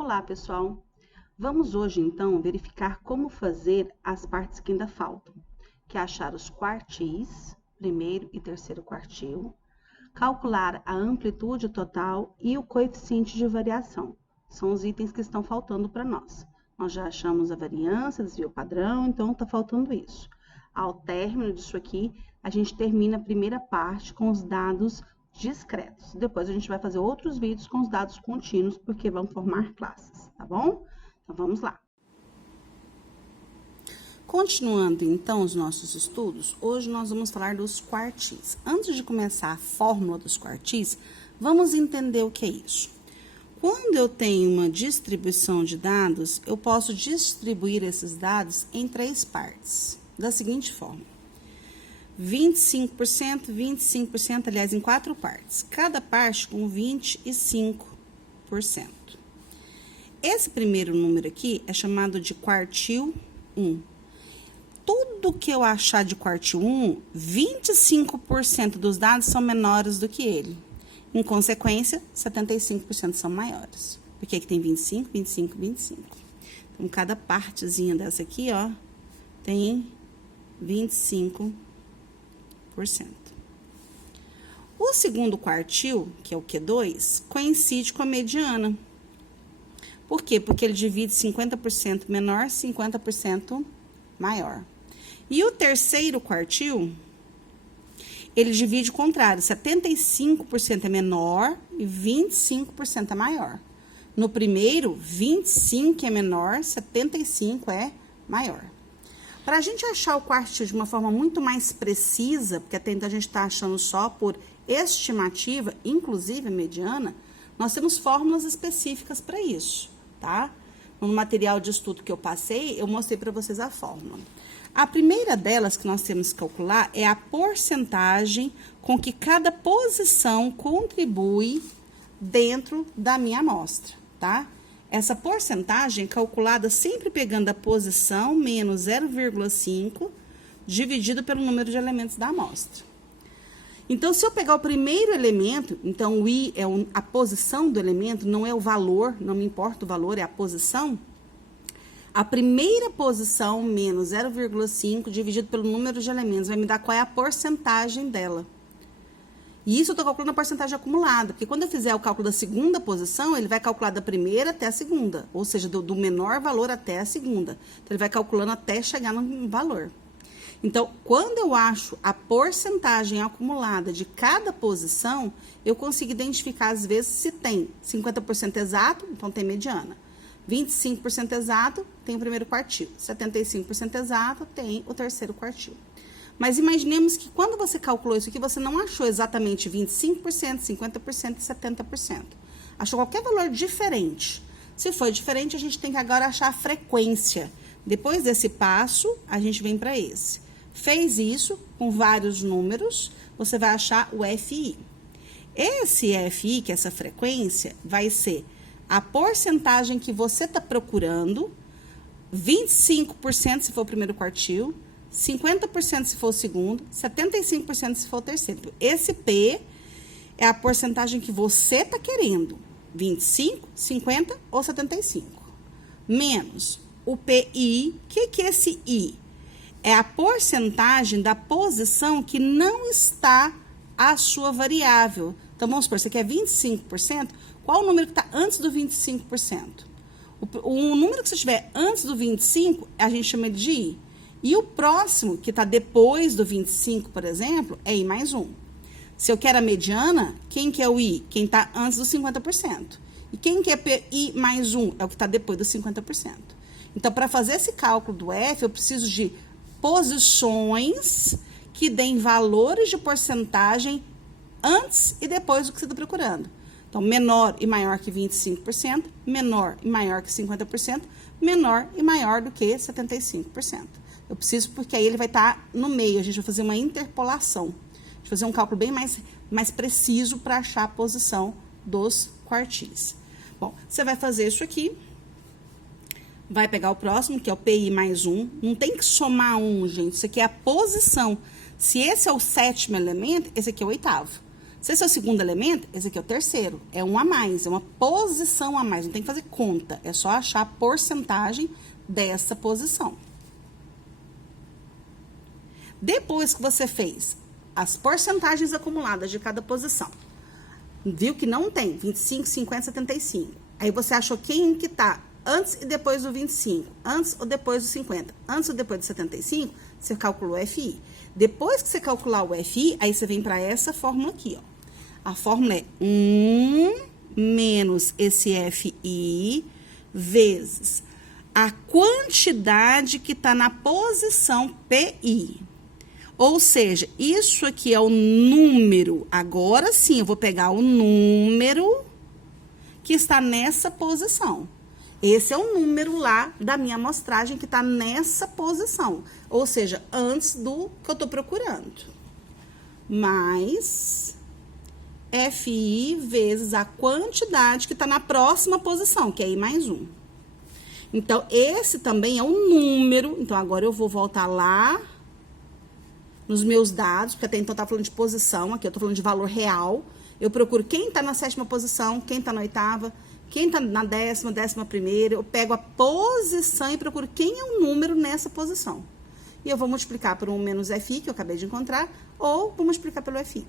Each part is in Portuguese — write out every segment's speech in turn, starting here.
Olá, pessoal! Vamos hoje, então, verificar como fazer as partes que ainda faltam, que é achar os quartis, primeiro e terceiro quartil, calcular a amplitude total e o coeficiente de variação. São os itens que estão faltando para nós. Nós já achamos a variância, desvio padrão, então está faltando isso. Ao término disso aqui, a gente termina a primeira parte com os dados discretos. Depois a gente vai fazer outros vídeos com os dados contínuos, porque vão formar classes, tá bom? Então, vamos lá. Continuando, então, os nossos estudos, hoje nós vamos falar dos quartis. Antes de começar a fórmula dos quartis, vamos entender o que é isso. Quando eu tenho uma distribuição de dados, eu posso distribuir esses dados em três partes, da seguinte forma. 25%, 25%, aliás, em quatro partes. Cada parte com 25%. Esse primeiro número aqui é chamado de quartil 1. Tudo que eu achar de quartil 1, 25% dos dados são menores do que ele. Em consequência, 75% são maiores. Porque aqui tem 25, 25, 25. Então, cada partezinha dessa aqui, ó, tem 25%. O segundo quartil, que é o Q2, coincide com a mediana. Por quê? Porque ele divide 50% menor, 50% maior. E o terceiro quartil, ele divide o contrário, 75% é menor e 25% é maior. No primeiro, 25 é menor, 75 é maior. Para a gente achar o quartil de uma forma muito mais precisa, porque até então a gente está achando só por estimativa, inclusive a mediana, nós temos fórmulas específicas para isso, tá? No material de estudo que eu passei, eu mostrei para vocês a fórmula. A primeira delas que nós temos que calcular é a porcentagem com que cada posição contribui dentro da minha amostra, tá? Essa porcentagem é calculada sempre pegando a posição menos 0,5 dividido pelo número de elementos da amostra. Então, se eu pegar o primeiro elemento, então o I é a posição do elemento, não é o valor, não me importa o valor, é a posição. A primeira posição menos 0,5 dividido pelo número de elementos vai me dar qual é a porcentagem dela. E isso eu estou calculando a porcentagem acumulada, porque quando eu fizer o cálculo da segunda posição, ele vai calcular da primeira até a segunda, ou seja, do menor valor até a segunda. Então, ele vai calculando até chegar no valor. Então, quando eu acho a porcentagem acumulada de cada posição, eu consigo identificar, às vezes, se tem 50% exato, então tem mediana. 25% exato, tem o primeiro quartil. 75% exato, tem o terceiro quartil. Mas imaginemos que quando você calculou isso aqui, você não achou exatamente 25%, 50% e 70%. Achou qualquer valor diferente. Se for diferente, a gente tem que agora achar a frequência. Depois desse passo, a gente vem para esse. Fez isso com vários números, você vai achar o FI. Esse FI, que é essa frequência, vai ser a porcentagem que você está procurando, 25% se for o primeiro quartil, 50% se for o segundo, 75% se for o terceiro. Esse P é a porcentagem que você está querendo, 25, 50 ou 75. Menos o PI, o que é esse I? É a porcentagem da posição que não está a sua variável. Então, vamos supor, você quer 25%, qual o número que está antes do 25%? O número que você tiver antes do 25%, a gente chama de I. E o próximo, que está depois do 25, por exemplo, é I mais 1. Se eu quero a mediana, quem que é o I? Quem está antes dos 50%. E quem que é I mais 1? É o que está depois dos 50%. Então, para fazer esse cálculo do F, eu preciso de posições que deem valores de porcentagem antes e depois do que você está procurando. Então, menor e maior que 25%, menor e maior que 50%, menor e maior do que 75%. Eu preciso, porque aí ele vai estar no meio, a gente vai fazer uma interpolação. A gente vai fazer um cálculo bem mais preciso para achar a posição dos quartis. Bom, você vai fazer isso aqui, vai pegar o próximo, que é o PI mais 1. Não tem que somar 1, gente, isso aqui é a posição. Se esse é o sétimo elemento, esse aqui é o oitavo. Se esse é o segundo elemento, esse aqui é o terceiro. É um a mais, é uma posição a mais. Não tem que fazer conta, é só achar a porcentagem dessa posição. Depois que você fez as porcentagens acumuladas de cada posição, viu que não tem 25, 50, 75. Aí você achou quem que tá antes e depois do 25, antes ou depois do 50, antes ou depois do 75, você calculou o FI. Depois que você calcular o FI, aí você vem para essa fórmula aqui, ó. A fórmula é 1 menos esse FI vezes a quantidade que está na posição PI. Ou seja, isso aqui é o número. Agora sim, eu vou pegar o número que está nessa posição. Esse é o número lá da minha amostragem que está nessa posição. Ou seja, antes do que eu estou procurando. Mais FI vezes a quantidade que está na próxima posição, que é I mais 1. Então, esse também é o número. Então, agora eu vou voltar lá nos meus dados, porque até então tá falando de posição, aqui eu tô falando de valor real. Eu procuro quem tá na 7ª posição, quem tá na 8ª, quem tá na 10ª, 11ª. Eu pego a posição e procuro quem é o número nessa posição. E eu vou multiplicar por 1 menos FI, que eu acabei de encontrar, ou vou multiplicar pelo FI.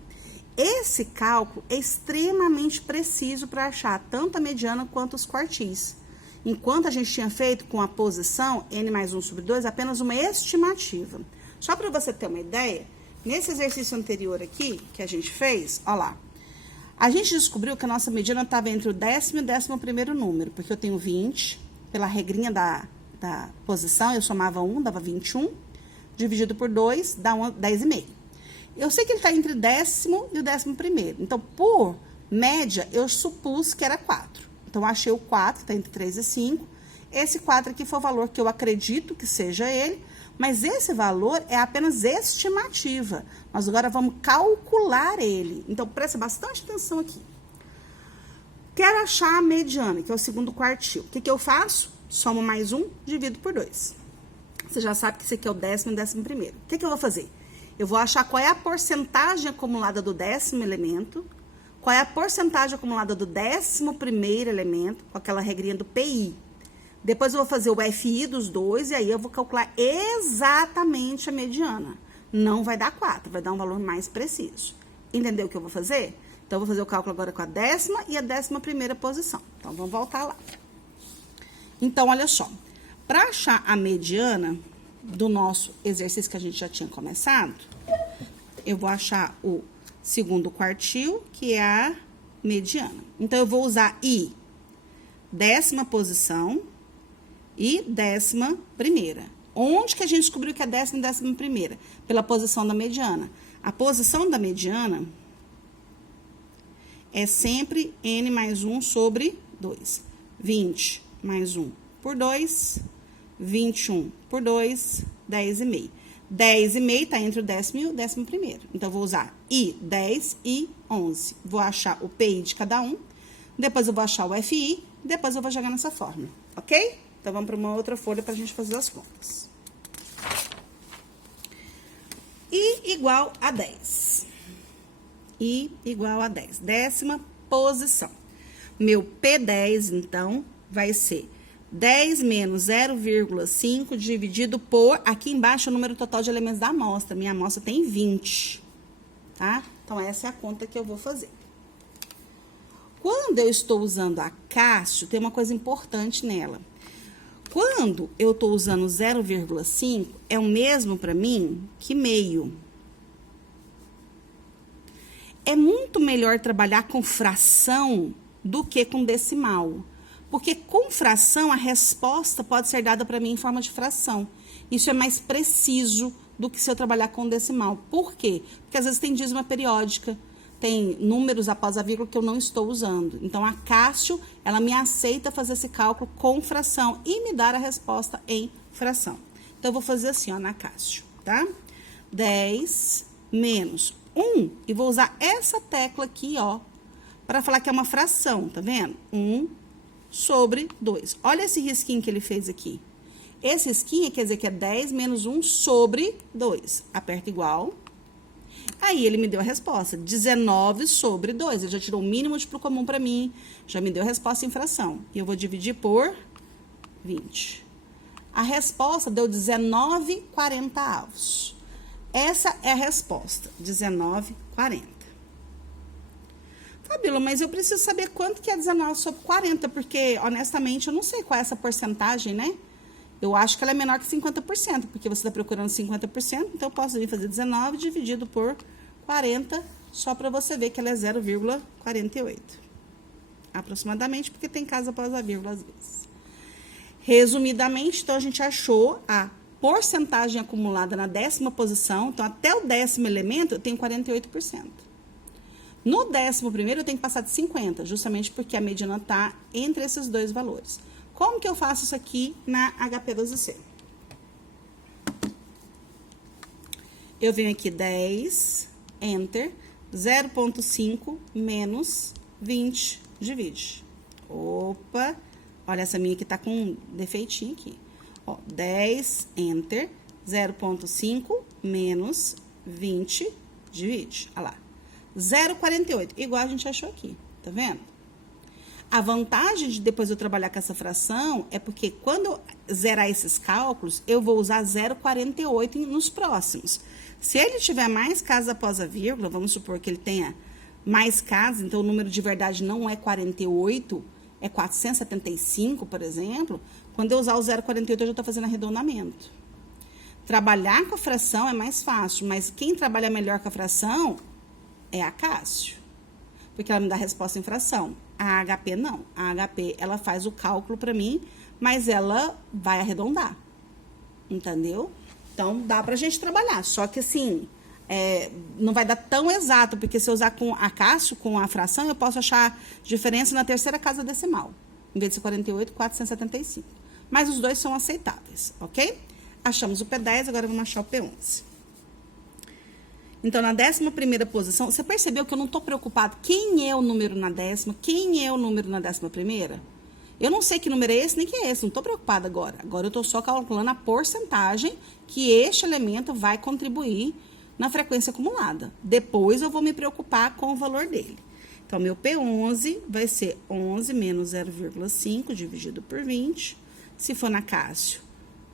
Esse cálculo é extremamente preciso para achar tanto a mediana quanto os quartis. Enquanto a gente tinha feito com a posição, n mais 1 sobre 2, apenas uma estimativa. Só para você ter uma ideia, nesse exercício anterior aqui, que a gente fez, ó lá, a gente descobriu que a nossa mediana estava entre o 10º e o 11º número, porque eu tenho 20, pela regrinha da posição, eu somava 1, dava 21, dividido por 2, dá 10,5. Eu sei que ele está entre o 10º e o 11º, então, por média, eu supus que era 4. Então, eu achei o 4, que está entre 3 e 5. Esse 4 aqui foi o valor que eu acredito que seja ele, mas esse valor é apenas estimativa. Nós agora vamos calcular ele. Então, presta bastante atenção aqui. Quero achar a mediana, que é o segundo quartil. O que eu faço? Somo mais 1, divido por 2. Você já sabe que esse aqui é o 10º e o 11º. O que eu vou fazer? Eu vou achar qual é a porcentagem acumulada do 10º elemento, qual é a porcentagem acumulada do 11º elemento, com aquela regrinha do PI. Depois eu vou fazer o FI dos dois e aí eu vou calcular exatamente a mediana. Não vai dar 4, vai dar um valor mais preciso. Entendeu o que eu vou fazer? Então, eu vou fazer o cálculo agora com a 10ª e a 11ª posição. Então, vamos voltar lá. Então, olha só. Para achar a mediana do nosso exercício que a gente já tinha começado, eu vou achar o segundo quartil, que é a mediana. Então, eu vou usar I, 10ª posição, e 11ª. Onde que a gente descobriu que é 10ª e 11ª? Pela posição da mediana. A posição da mediana é sempre n mais 1 sobre 2. 20 mais 1 por 2, 21 por 2, 10,5. 10,5 está entre o 10º e o 11º. Então, eu vou usar I, 10 e 11. Vou achar o PI de cada um. Depois, eu vou achar o FI. Depois, eu vou jogar nessa fórmula. Ok? Então, vamos para uma outra folha para a gente fazer as contas. I igual a 10. I igual a 10. 10ª posição. Meu P10, então, vai ser 10 menos 0,5 dividido por... Aqui embaixo é o número total de elementos da amostra. Minha amostra tem 20. Tá? Então, essa é a conta que eu vou fazer. Quando eu estou usando a Cássio, tem uma coisa importante nela. Quando eu estou usando 0,5, é o mesmo para mim que meio. É muito melhor trabalhar com fração do que com decimal. Porque com fração, a resposta pode ser dada para mim em forma de fração. Isso é mais preciso do que se eu trabalhar com decimal. Por quê? Porque às vezes tem dízima periódica, tem números após a vírgula que eu não estou usando. Então, a Cássio, ela me aceita fazer esse cálculo com fração e me dar a resposta em fração. Então, eu vou fazer assim, ó, na Cássio, tá? 10 menos 1, e vou usar essa tecla aqui, ó, para falar que é uma fração, tá vendo? 1 sobre 2. Olha esse risquinho que ele fez aqui. Esse risquinho quer dizer que é 10 menos 1 sobre 2. Aperta igual. Aí ele me deu a resposta, 19 sobre 2. Ele já tirou o mínimo múltiplo comum para mim, já me deu a resposta em fração. E eu vou dividir por 20. A resposta deu 19/40. Essa é a resposta, 19/40. Fabíola, mas eu preciso saber quanto que é 19 sobre 40, porque, honestamente, eu não sei qual é essa porcentagem, né? Eu acho que ela é menor que 50%, porque você está procurando 50%, então eu posso vir fazer 19 dividido por 40, só para você ver que ela é 0,48. Aproximadamente, porque tem casa após a vírgula às vezes. Resumidamente, então, a gente achou a porcentagem acumulada na 10ª posição, então, até o 10º elemento, eu tenho 48%. No 11º, eu tenho que passar de 50, justamente porque a mediana está entre esses dois valores. Como que eu faço isso aqui na HP12C? Eu venho aqui 10, Enter, 0,5 menos 20, divide. Opa, olha, essa minha aqui tá com um defeitinho aqui. Ó, 10, Enter, 0,5 menos 20, divide. Olha lá, 0,48, igual a gente achou aqui, tá vendo? A vantagem de depois eu trabalhar com essa fração é porque quando eu zerar esses cálculos, eu vou usar 0,48 nos próximos. Se ele tiver mais casas após a vírgula, vamos supor que ele tenha mais casas, então o número de verdade não é 48, é 475, por exemplo, quando eu usar o 0,48 eu já estou fazendo arredondamento. Trabalhar com a fração é mais fácil, mas quem trabalha melhor com a fração é a Cássio, porque ela me dá a resposta em fração. A HP não. A HP, ela faz o cálculo para mim, mas ela vai arredondar. Entendeu? Então, dá pra gente trabalhar. Só que, assim, não vai dar tão exato, porque se eu usar com a Cássio, com a fração, eu posso achar diferença na terceira casa decimal. Em vez de ser 48, 475. Mas os dois são aceitáveis, ok? Achamos o P10, agora vamos achar o P11. Então, na 11ª posição, você percebeu que eu não estou preocupado quem é o número na 10ª, quem é o número na 11ª? Eu não sei que número é esse, nem que é esse, não estou preocupada agora. Agora, eu estou só calculando a porcentagem que este elemento vai contribuir na frequência acumulada. Depois, eu vou me preocupar com o valor dele. Então, meu P11 vai ser 11 menos 0,5 dividido por 20. Se for na Cássio,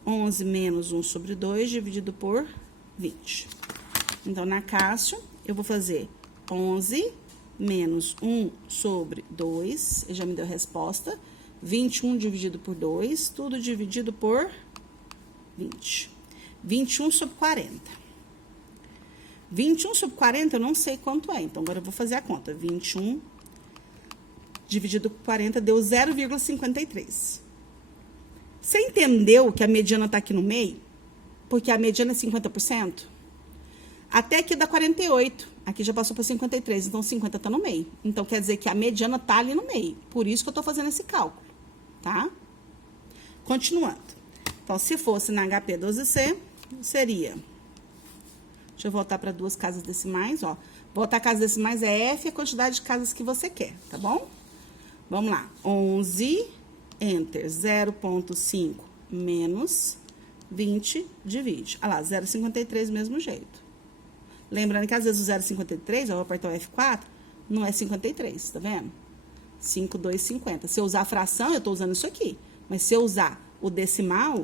11 menos 1 sobre 2 dividido por 20. Então, na Cássio, eu vou fazer 11 menos 1 sobre 2, ele já me deu a resposta, 21 dividido por 2, tudo dividido por 20. 21 sobre 40. 21 sobre 40 eu não sei quanto é, então agora eu vou fazer a conta. 21 dividido por 40 deu 0,53. Você entendeu que a mediana está aqui no meio? Porque a mediana é 50%? Até aqui dá 48, aqui já passou para 53, então 50 está no meio. Então, quer dizer que a mediana está ali no meio. Por isso que eu estou fazendo esse cálculo, tá? Continuando. Então, se fosse na HP12C, seria... Deixa eu voltar para duas casas decimais, ó. Voltar a casas decimais é F, a quantidade de casas que você quer, tá bom? Vamos lá. 11, Enter, 0,5 menos 20, divide. Olha lá, 0,53 do mesmo jeito. Lembrando que às vezes o 0,53, eu vou apertar o F4, não é 53, tá vendo? 5,250. Se eu usar a fração, eu tô usando isso aqui. Mas se eu usar o decimal,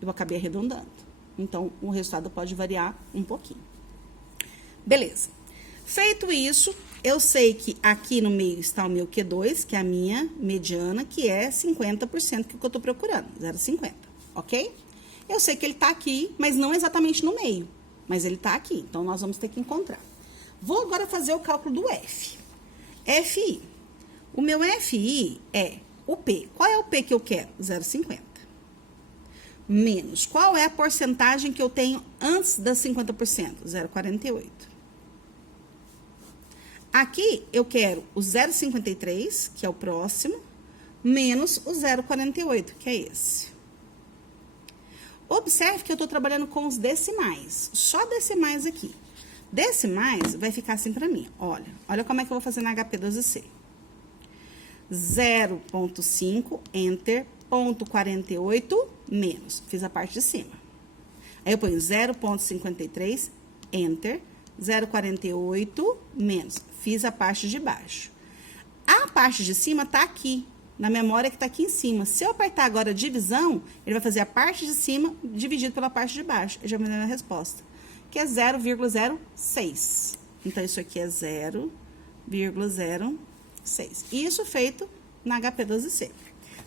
eu acabei arredondando. Então, o resultado pode variar um pouquinho. Beleza. Feito isso, eu sei que aqui no meio está o meu Q2, que é a minha mediana, que é 50% que eu tô procurando, 0,50, ok? Eu sei que ele tá aqui, mas não exatamente no meio. Mas ele tá aqui, então nós vamos ter que encontrar. Vou agora fazer o cálculo do F. FI. O meu FI é o P. Qual é o P que eu quero? 0,50. Menos. Qual é a porcentagem que eu tenho antes das 50%? 0,48. Aqui eu quero o 0,53, que é o próximo, menos o 0,48, que é esse. Observe que eu estou trabalhando com os decimais, só decimais aqui. Decimais vai ficar assim para mim, olha como é que eu vou fazer na HP12C. 0,5, Enter, 0,48, menos, fiz a parte de cima. Aí eu ponho 0,53, Enter, 0,48 menos. Fiz a parte de baixo. A parte de cima tá aqui, na memória que tá aqui em cima. Se eu apertar agora a divisão, ele vai fazer a parte de cima dividido pela parte de baixo. Eu já me dei a resposta, que é 0,06. Então, isso aqui é 0,06. Isso feito na HP12C.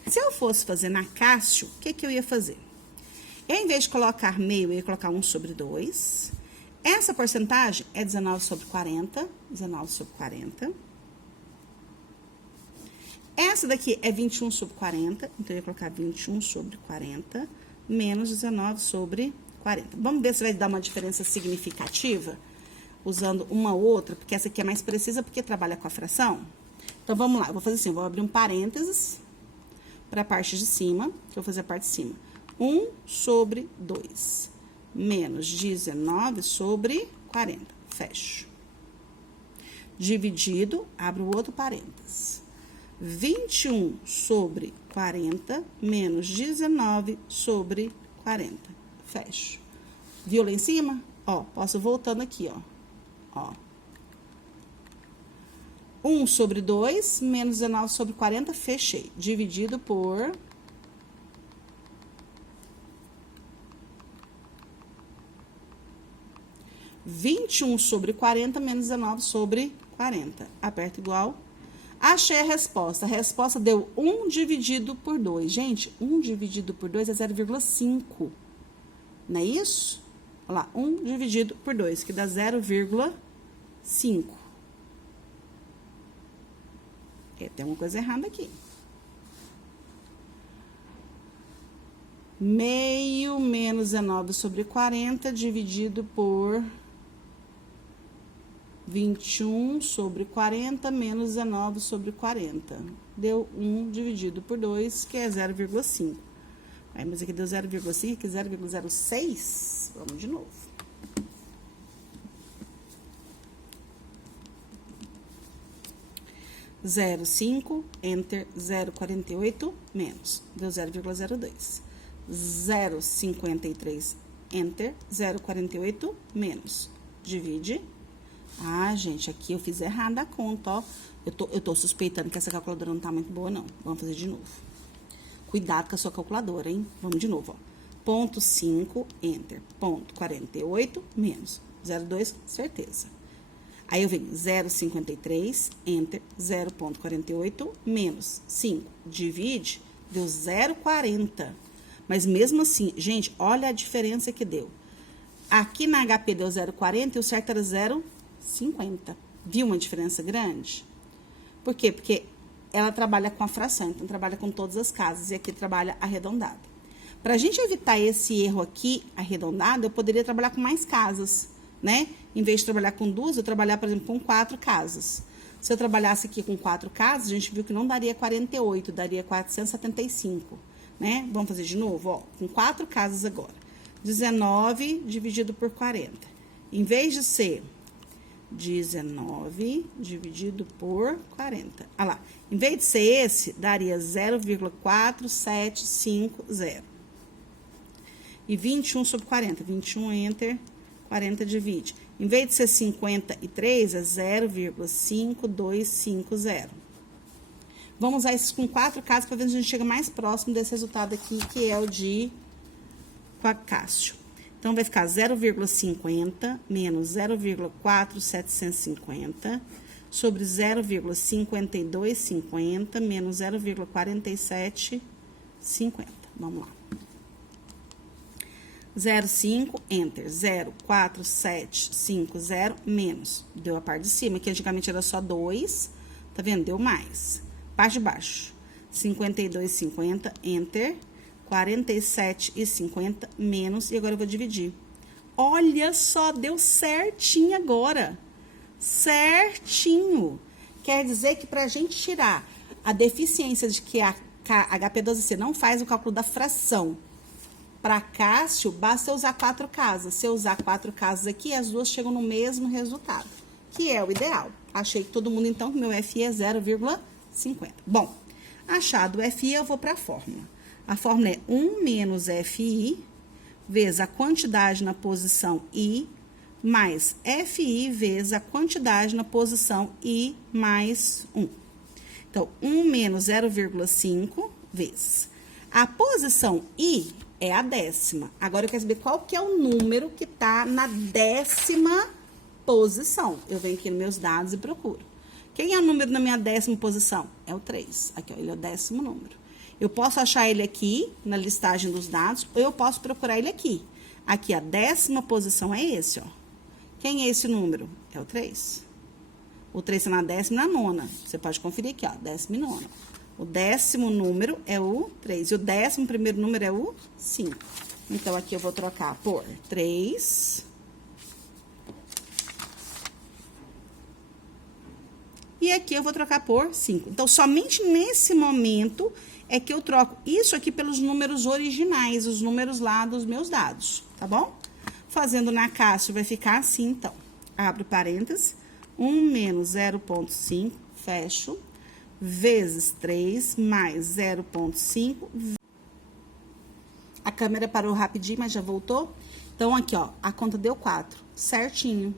Se eu fosse fazer na Cássio, o que que eu ia fazer? Eu, em vez de colocar meio, eu ia colocar 1 sobre 2. Essa porcentagem é 19 sobre 40. 19 sobre 40. Essa daqui é 21 sobre 40. Então, eu ia colocar 21 sobre 40 menos 19 sobre 40. Vamos ver se vai dar uma diferença significativa usando uma ou outra, porque essa aqui é mais precisa porque trabalha com a fração. Então, vamos lá. Eu vou fazer assim, vou abrir um parênteses para a parte de cima. Eu vou fazer a parte de cima. 1 sobre 2 menos 19 sobre 40. Fecho. Dividido, abro o outro parênteses. 21 sobre 40 menos 19 sobre 40. Fecho. Viu lá em cima? Ó, posso voltando aqui, ó. 1 sobre 2 menos 19 sobre 40, fechei. Dividido por 21 sobre 40 menos 19 sobre 40. Aperto igual. Achei a resposta. A resposta deu 1 dividido por 2. Gente, 1 dividido por 2 é 0,5. Não é isso? Olha lá, 1 dividido por 2, que dá 0,5. Tem uma coisa errada aqui. Meio menos 19 sobre 40 dividido por 21 sobre 40 menos 19 sobre 40. Deu 1 dividido por 2, que é 0,5. Aí, mas aqui deu 0,5, aqui 0,06. Vamos de novo. Zero 5, enter, 0,48 menos, deu 0,02. 0,53, enter, 0,48 menos, divide. Ah, gente, aqui eu fiz errado a conta, ó. Eu tô suspeitando que essa calculadora não tá muito boa, não. Vamos fazer de novo. Cuidado com a sua calculadora, hein? Vamos de novo, ó. Ponto 5, enter, ponto 48 menos, 0,2, certeza. Aí, eu venho 0,53, enter, 0,48, menos 5, divide, deu 0,40. Mas mesmo assim, gente, olha a diferença que deu. Aqui na HP deu 0,40 e o certo era 0,50. Viu uma diferença grande? Por quê? Porque ela trabalha com a fração, então trabalha com todas as casas, e aqui trabalha arredondado. Para a gente evitar esse erro aqui, arredondado, eu poderia trabalhar com mais casas, né? Em vez de trabalhar com 2, eu trabalhar, por exemplo, com 4 casas. Se eu trabalhasse aqui com 4 casas, a gente viu que não daria 48, daria 475, né? Vamos fazer de novo, ó, com 4 casas agora. 19 dividido por 40. Em vez de ser 19 dividido por 40. Olha lá, em vez de ser esse, daria 0,4750. E 21 sobre 40, 21 enter, 40 divide. Em vez de ser 53, é 0,5250. Vamos usar isso com 4 casas para ver se a gente chega mais próximo desse resultado aqui, que é o de Cássio. Então, vai ficar 0,50 menos 0,4750 sobre 0,5250 menos 0,4750. Vamos lá. 0,5, enter, 0,4750 menos. Deu a parte de cima, que antigamente era só 2, tá vendo? Deu mais. Parte de baixo, 52,50, enter, 47,50 menos, e agora eu vou dividir. Olha só, deu certinho agora. Certinho. Quer dizer que pra gente tirar a deficiência de que a HP12C não faz o cálculo da fração, para Cássio, basta usar 4 casas. Se eu usar 4 casas aqui, as duas chegam no mesmo resultado, que é o ideal. Achei que todo mundo, então, que meu FI é 0,50. Bom, achado o FI, eu vou para a fórmula. A fórmula é 1 menos FI, vezes a quantidade na posição I, mais FI vezes a quantidade na posição I mais 1. Então, 1 menos 0,5 vezes. A posição I é a décima. Agora, eu quero saber qual que é o número que está na 10ª posição. Eu venho aqui nos meus dados e procuro. Quem é o número na minha 10ª posição? É o 3. Aqui, ó, ele é o 10º número. Eu posso achar ele aqui, na listagem dos dados, ou eu posso procurar ele aqui. Aqui, a 10ª posição é esse, ó. Quem é esse número? É o 3. O 3 está na 10ª e na 9ª. Você pode conferir aqui, ó, 10ª e 9ª. O 10º número é o 3. E o 11º número é o 5. Então, aqui eu vou trocar por 3. E aqui eu vou trocar por 5. Então, somente nesse momento é que eu troco isso aqui pelos números originais, os números lá dos meus dados, tá bom? Fazendo na caixa vai ficar assim, então. Abre parênteses, 1 menos 0,5, fecho, vezes 3 mais 0,5. A câmera parou rapidinho, mas já voltou. Então, aqui, ó, a conta deu 4, certinho.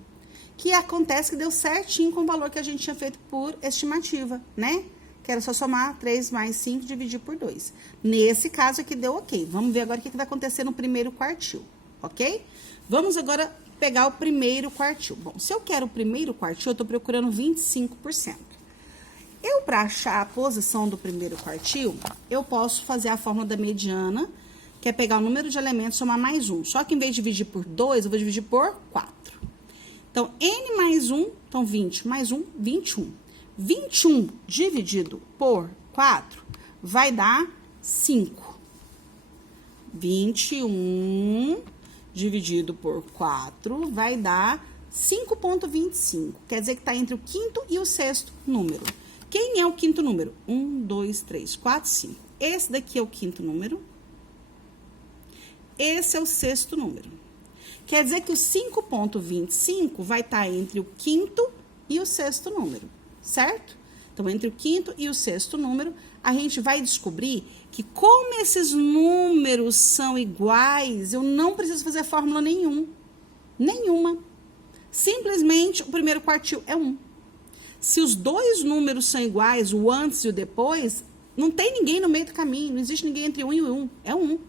Que acontece que deu certinho com o valor que a gente tinha feito por estimativa, né? Que era só somar 3 mais 5 e dividir por 2. Nesse caso aqui deu ok. Vamos ver agora o que vai acontecer no primeiro quartil, ok? Vamos agora pegar o primeiro quartil. Bom, se eu quero o primeiro quartil, eu tô procurando 25%. Eu, para achar a posição do primeiro quartil, eu posso fazer a fórmula da mediana, que é pegar o número de elementos e somar mais 1. Só que em vez de dividir por 2, eu vou dividir por 4. Então, N mais 1, então 20 mais 1, 21. 21 dividido por 4 vai dar 5. 21 dividido por 4 vai dar 5,25. Quer dizer que está entre o quinto e o sexto número. Quem é o quinto número? 1, 2, 3, 4, 5. Esse daqui é o quinto número. Esse é o sexto número. Quer dizer que o 5,25 vai estar entre o quinto e o sexto número, certo? Então, entre o quinto e o sexto número, a gente vai descobrir que como esses números são iguais, eu não preciso fazer fórmula nenhuma. Simplesmente, o primeiro quartil é 1. Se os dois números são iguais, o antes e o depois, não tem ninguém no meio do caminho, não existe ninguém entre 1 e 1, é 1.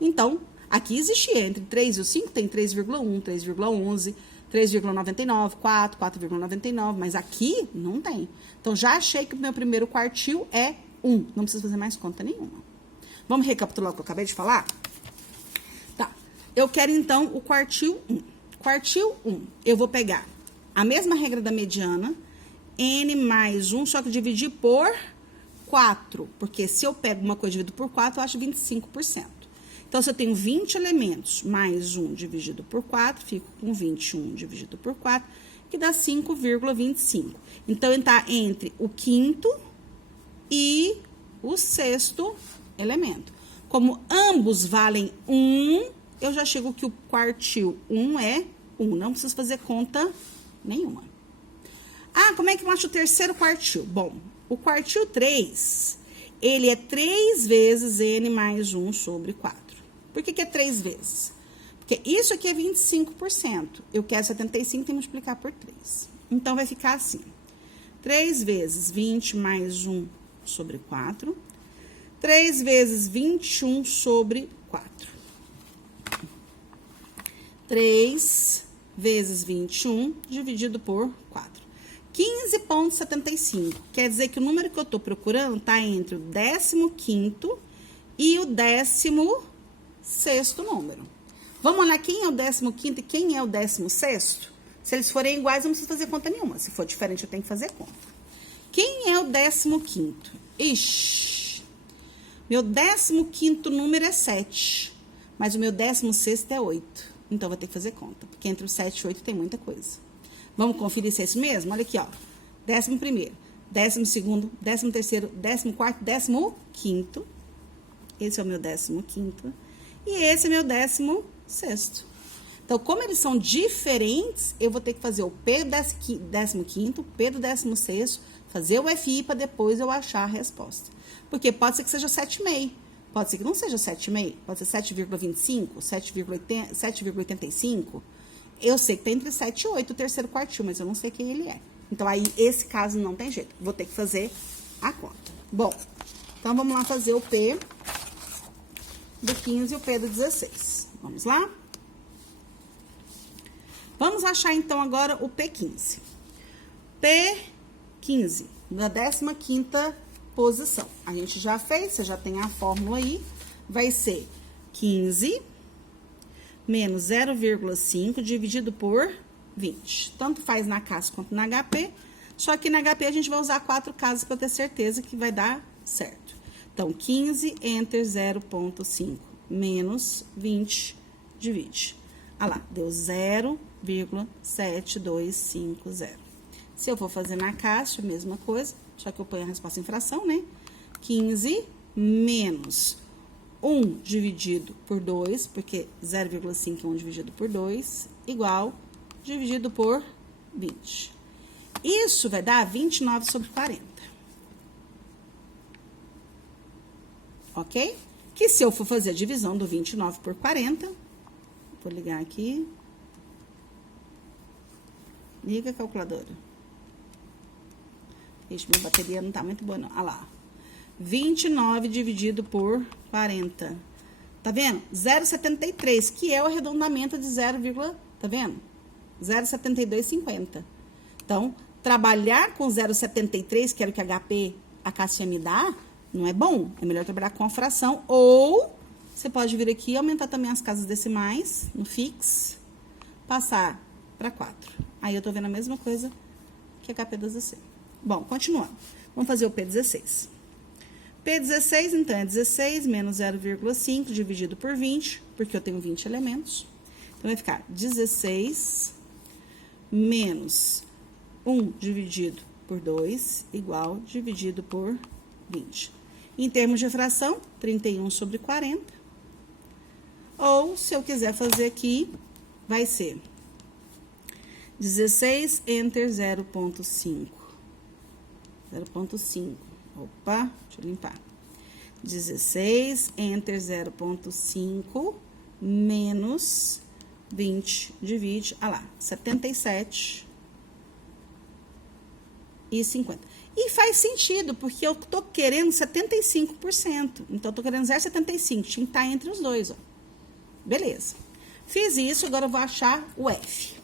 Então, aqui existia, entre 3 e o 5 tem 3,1, 3,11, 3,99, 4, 4,99, mas aqui não tem. Então, já achei que o meu primeiro quartil é 1, não preciso fazer mais conta nenhuma. Vamos recapitular o que eu acabei de falar? Tá, eu quero então o quartil 1. Quartil 1, eu vou pegar a mesma regra da mediana, N mais 1, só que dividir por 4, porque se eu pego uma coisa e divido por 4, eu acho 25%. Então, se eu tenho 20 elementos mais 1 dividido por 4, fico com 21 dividido por 4, que dá 5,25. Então, está entre o quinto e o sexto elemento. Como ambos valem 1, eu já chego que o quartil 1 é 1. Não preciso fazer conta nenhuma. Ah, como é que eu acho o terceiro quartil? Bom, o quartil 3, ele é 3 vezes N mais 1 sobre 4. Por que é 3 vezes? Porque isso aqui é 25%. Eu quero 75, tem que multiplicar por 3. Então, vai ficar assim. 3 vezes 20 mais 1 sobre 4. 3 vezes 21 sobre 4. 3 vezes 21 dividido por 4. 15,75. Quer dizer que o número que eu estou procurando está entre o 15º e o 16º número. Vamos olhar quem é o 15º e quem é o 16º? Se eles forem iguais, eu não preciso fazer conta nenhuma. Se for diferente, eu tenho que fazer conta. Quem é o 15º? Ixi, meu 15º número é 7, mas o meu 16º é 8. Então, eu vou ter que fazer conta, porque entre o 7 e 8 tem muita coisa. Vamos conferir se é isso mesmo? Olha aqui, ó. 11º, 12º, 13º, 14º, 15º. Esse é o meu 15º. E esse é meu 16º. Então, como eles são diferentes, eu vou ter que fazer o P do 15º, o P do 16º, fazer o FI para depois eu achar a resposta. Porque pode ser que seja 7,5. Pode ser que não seja 7,5. Pode ser 7,25, 7,85. Eu sei que tá entre 7 e 8 o terceiro quartil, mas eu não sei quem ele é. Então, aí, esse caso não tem jeito. Vou ter que fazer a conta. Bom, então, vamos lá fazer o P do 15 e o P do 16. Vamos lá? Vamos achar, então, agora o P15. P15, da 15ª posição. A gente já fez, você já tem a fórmula aí. Vai ser 15 menos 0,5 dividido por 20. Tanto faz na CAS quanto na HP. Só que na HP a gente vai usar 4 casas para ter certeza que vai dar certo. Então, 15 entre 0,5 menos 20 divide. Ah lá, deu 0,7250. Se eu for fazer na caixa, mesma coisa, só que eu ponho a resposta em fração, né? 15 menos 1 dividido por 2, porque 0,5 é 1 dividido por 2, igual dividido por 20. Isso vai dar 29 sobre 40. Ok? Que se eu for fazer a divisão do 29 por 40, vou ligar aqui. Liga a calculadora. Ixi, minha bateria não tá muito boa, não. Olha lá. 29 dividido por 40. Tá vendo? 0,73, que é o arredondamento de 0, tá vendo? 0,7250. Então, trabalhar com 0,73, que era o que a HP, a Cássia me dá, não é bom. É melhor trabalhar com a fração. Ou, você pode vir aqui e aumentar também as casas decimais, no fix, passar para 4. Aí, eu tô vendo a mesma coisa que a HP12C. Bom, continuando. Vamos fazer o P16. P16, então, é 16 menos 0,5 dividido por 20, porque eu tenho 20 elementos. Então, vai ficar 16 menos 1 dividido por 2, igual dividido por 20. Em termos de fração, 31 sobre 40. Ou, se eu quiser fazer aqui, vai ser 16 entre 0,5. 0,5. Opa, deixa eu limpar. 16 entre 0,5 menos 20 divide, lá, 77 e 50. E faz sentido, porque eu tô querendo 75%. Então, eu tô querendo 0,75. Tinha que estar entre os dois, ó. Beleza. Fiz isso, agora eu vou achar o F.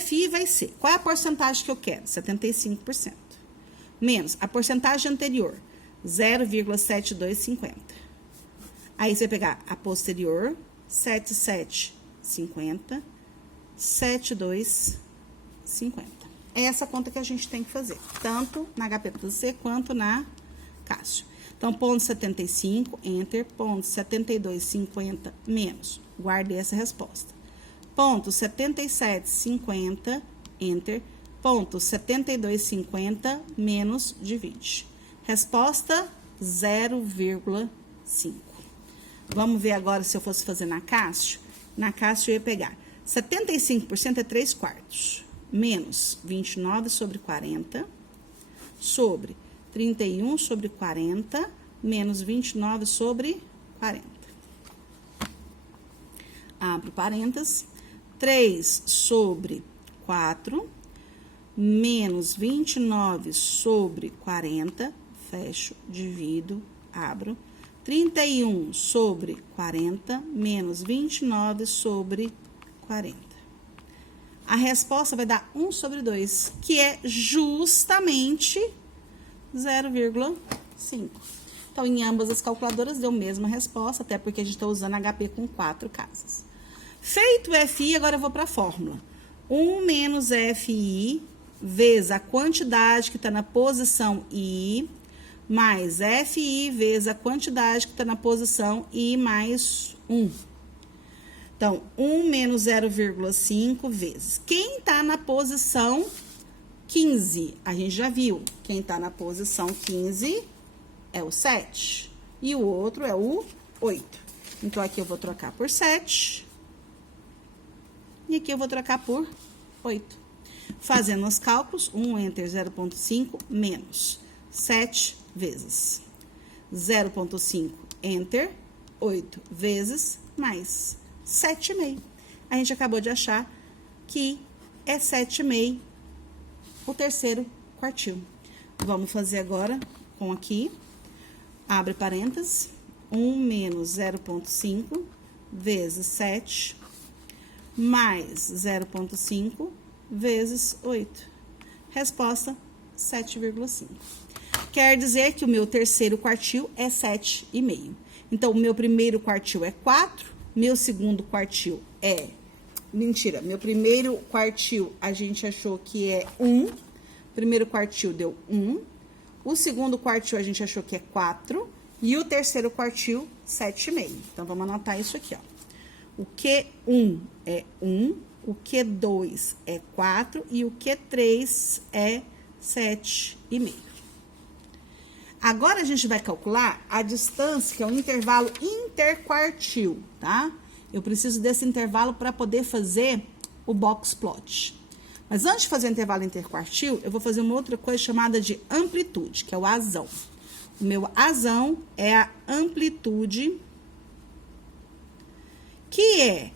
FI vai ser, qual é a porcentagem que eu quero? 75%. Menos a porcentagem anterior, 0,7250. Aí, você vai pegar a posterior, 7750, 7250. É essa conta que a gente tem que fazer, tanto na HP12C quanto na Cássio. Então, ponto 75, enter, ponto 7250, menos. Guardei essa resposta. Ponto 7750, enter, ponto 7250, menos divide. Resposta, 0,5. Vamos ver agora se eu fosse fazer na Cássio. Na Cássio eu ia pegar 75% é 3 quartos, menos 29 sobre 40, sobre 31 sobre 40, menos 29 sobre 40. Abro parênteses. 3 sobre 4, menos 29 sobre 40, fecho, divido, abro. 31 sobre 40, menos 29 sobre 40. A resposta vai dar 1 sobre 2, que é justamente 0,5. Então, em ambas as calculadoras deu a mesma resposta, até porque a gente está usando HP com 4 casas. Feito o FI, agora eu vou para a fórmula. 1 menos FI vezes a quantidade que está na posição I, mais FI vezes a quantidade que está na posição I mais 1. Então, 1 menos 0,5 vezes. Quem está na posição 15? A gente já viu. Quem está na posição 15 é o 7. E o outro é o 8. Então, aqui eu vou trocar por 7. E aqui eu vou trocar por 8. Fazendo os cálculos, 1 entre 0,5 menos 7 vezes 0,5 enter 8 vezes mais 7,5. A gente acabou de achar que é 7,5 o terceiro quartil. Vamos fazer agora com aqui, abre parênteses, 1 menos 0,5 vezes 7, mais 0,5 vezes 8. Resposta, 7,5. Quer dizer que o meu terceiro quartil é 7,5. Então, o meu primeiro quartil é 4, meu segundo quartil é... Mentira, meu primeiro quartil a gente achou que é 1, primeiro quartil deu 1, o segundo quartil a gente achou que é 4, e o terceiro quartil, 7,5. Então, vamos anotar isso aqui, ó. O Q1 é 1, o Q2 é 4 e o Q3 é 7,5. Agora, a gente vai calcular a distância, que é o intervalo interquartil, tá? Eu preciso desse intervalo para poder fazer o box plot. Mas antes de fazer o intervalo interquartil, eu vou fazer uma outra coisa chamada de amplitude, que é o azão. O meu azão é a amplitude, que é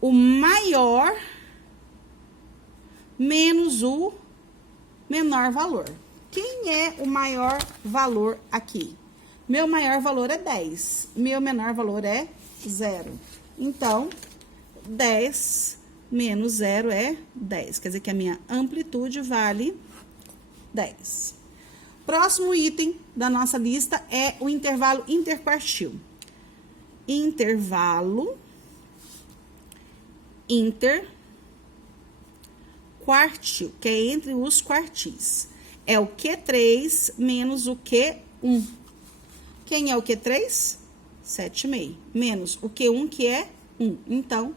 o maior menos o menor valor. Quem é o maior valor aqui? Meu maior valor é 10, meu menor valor é 0. Então, 10 menos 0 é 10. Quer dizer que a minha amplitude vale 10. Próximo item da nossa lista é o intervalo interquartil. Intervalo interquartil, que é entre os quartis. É o Q3 menos o Q1. Quem é o Q3? 7,5. Menos o Q1, que é 1. Então,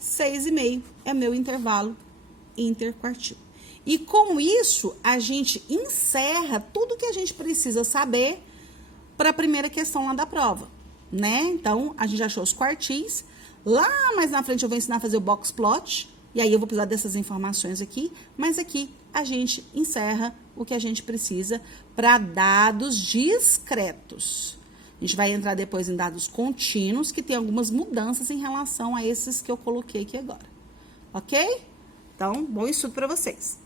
6,5 é meu intervalo interquartil. E com isso, a gente encerra tudo que a gente precisa saber para a primeira questão lá da prova, né? Então, a gente achou os quartis. Lá mais na frente eu vou ensinar a fazer o box plot. E aí eu vou precisar dessas informações aqui. Mas aqui a gente encerra o que a gente precisa para dados discretos. A gente vai entrar depois em dados contínuos, que tem algumas mudanças em relação a esses que eu coloquei aqui agora. Ok? Então, bom estudo para vocês.